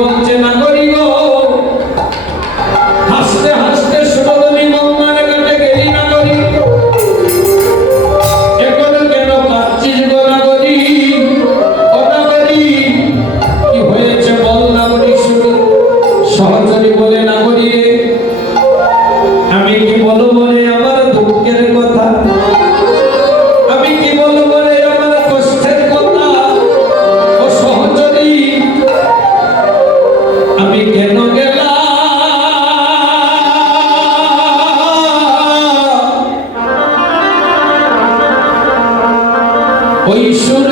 বলছে না করি গো, হাসতে হাসতে সুরধনী গঙ্গার ঘাটে গেলি না করি, এখন কেন কাঁদছিস গো না করি, ও না করি কি হয়েছে বল না করি। শুধু সহচরী বলে না করি রে, আমি কি বলবো রে আমার দুঃখের কথা, আমি কি বলবো রে আমার কষ্টের কথা। ও সহচরী আমি কেন গেলাম ওই সুর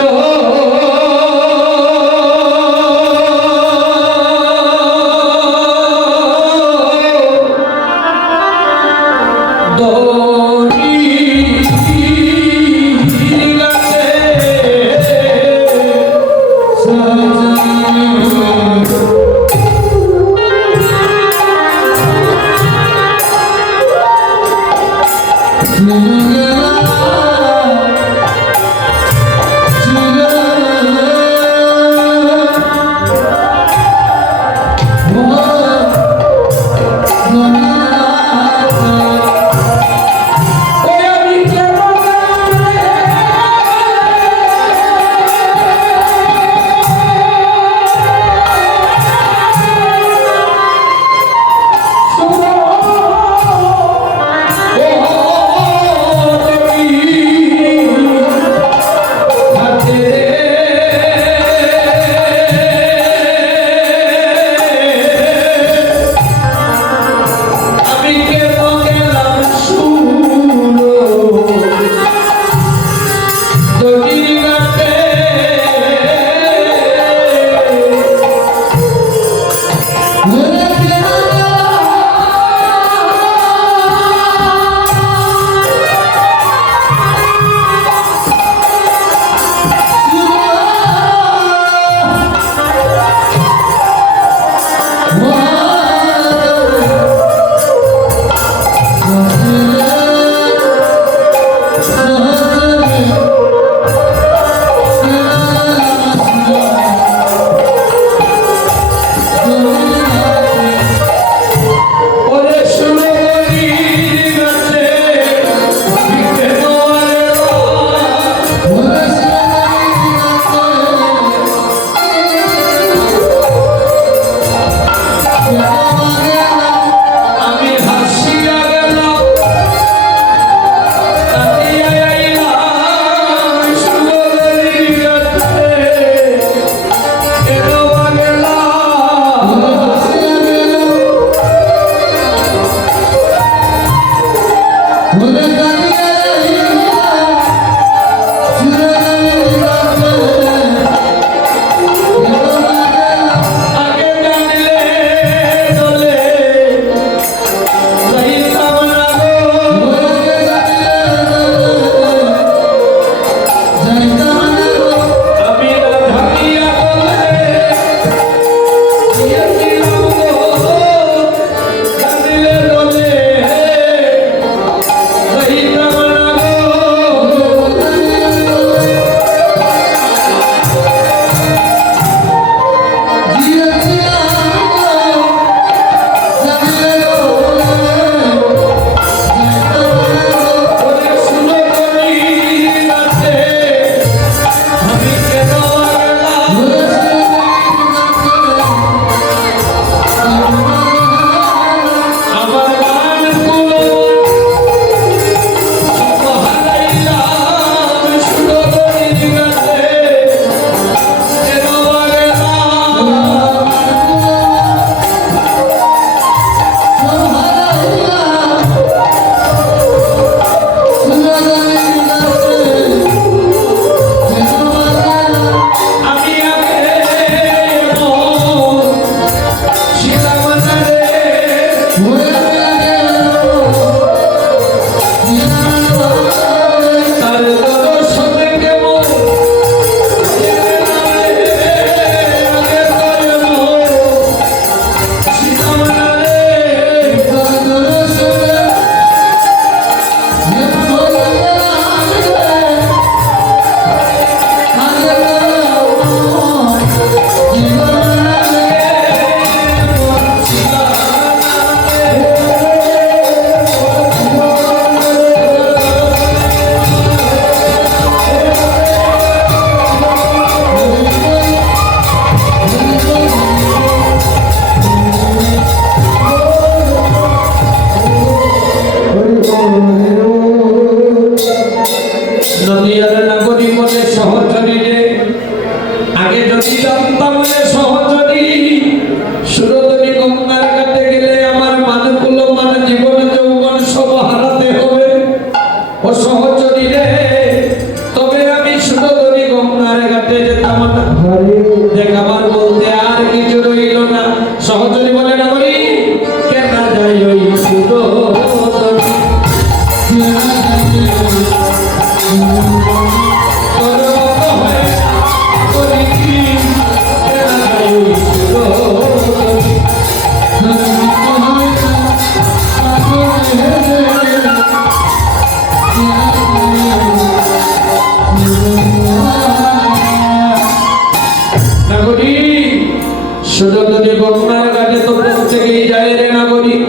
সুরতনী গঙ্গার ঘাটে তো প্রত্যেকেই যায় রে নাগরিক,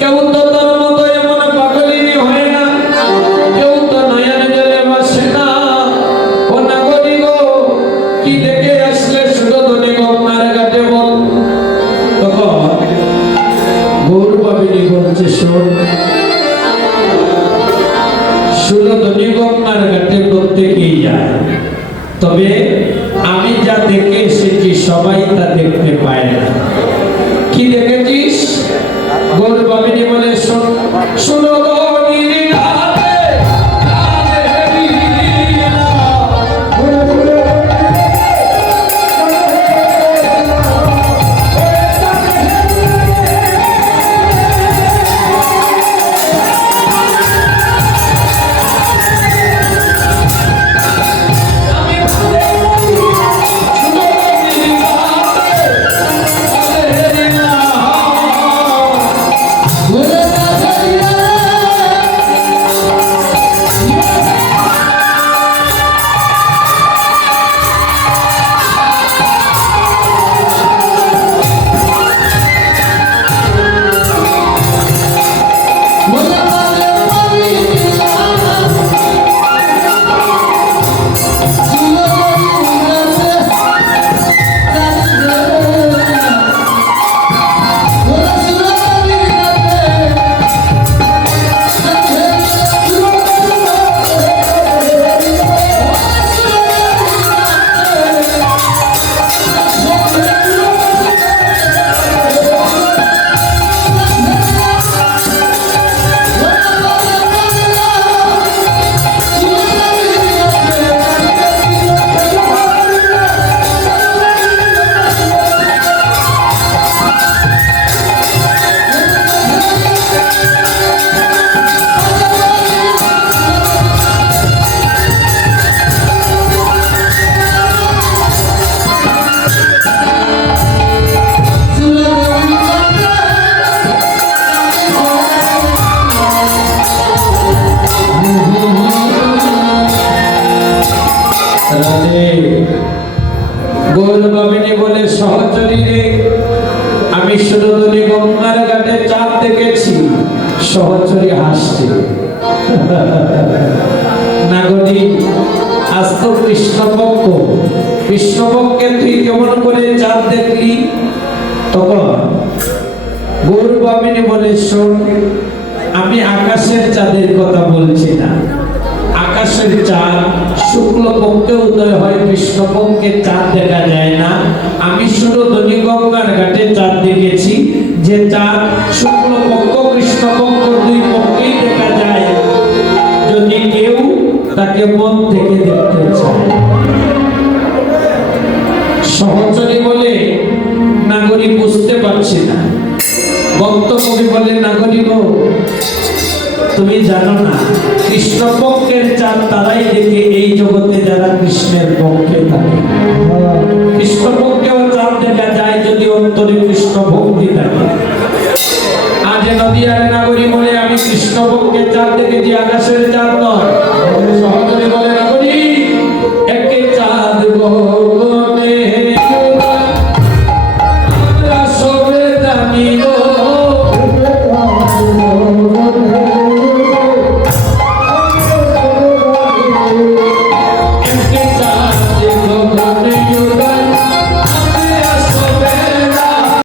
কেউ তো তোর মতো এমন পাগলিনী হয় না, কেউ তো নয়ন জলে ভাসে না। ও নাগরিক গো, কি দেখে আসলে সুরতনী গঙ্গার ঘাটে বল? তখন গৌর বাবিনী বলছে, শোন, সুরতনী গঙ্গার ঘাটে প্রত্যেকেই যায়, তবে আমি যা দেখে এসেছি সবাই তা দেখতে পায় না। কি দেখেছিস? গৌর বাবিনী বলে, শোন, সুরতনীর ঘাটে রাধে লীলা। গৌর বাবিনী বলে, সহচরী রে, আমি সুরতনী গঙ্গার ঘাটে চাঁদ দেখেছি। সহচরী হাসছে, নাগরিক, আজ তো কৃষ্ণপক্ষ, কৃষ্ণপক্ষে তুই কেমন করে চাঁদ দেখলি? তখন গৌর বাবিনী বলে, শোন, আমি আকাশের চাঁদের কথা বলছি না। আকাশের চাঁদ শুক্লপক্ষে উদয় হয়, কৃষ্ণপক্ষে চাঁদ দেখা যায় না। আমি সুরতনী গঙ্গার ঘাটে চাঁদ দেখেছি, যে চাঁদ শুক্লপক্ষ কৃষ্ণপক্ষ দুই পক্ষেই দেখা যায়, যদি কেউ তাকে মন থেকে দেখতে চায়। সহচরী বলে, নাগরিক, বুঝতে পারছি না। ভক্ত কবি বলে, নাগরিক, তুমি জানো না, কৃষ্ণপক্ষের চাঁদ তারাই দেখে এই জগতে যারা কৃষ্ণের পক্ষে থাকে। কৃষ্ণপক্ষেও চাঁদ দেখা যায় যদি অন্তরে কৃষ্ণ ভক্তি থাকে। আজ নদীয়ার নাগরী বলে, আমি কৃষ্ণপক্ষের চাঁদ দেখেছি, আকাশের চাঁদ নয়।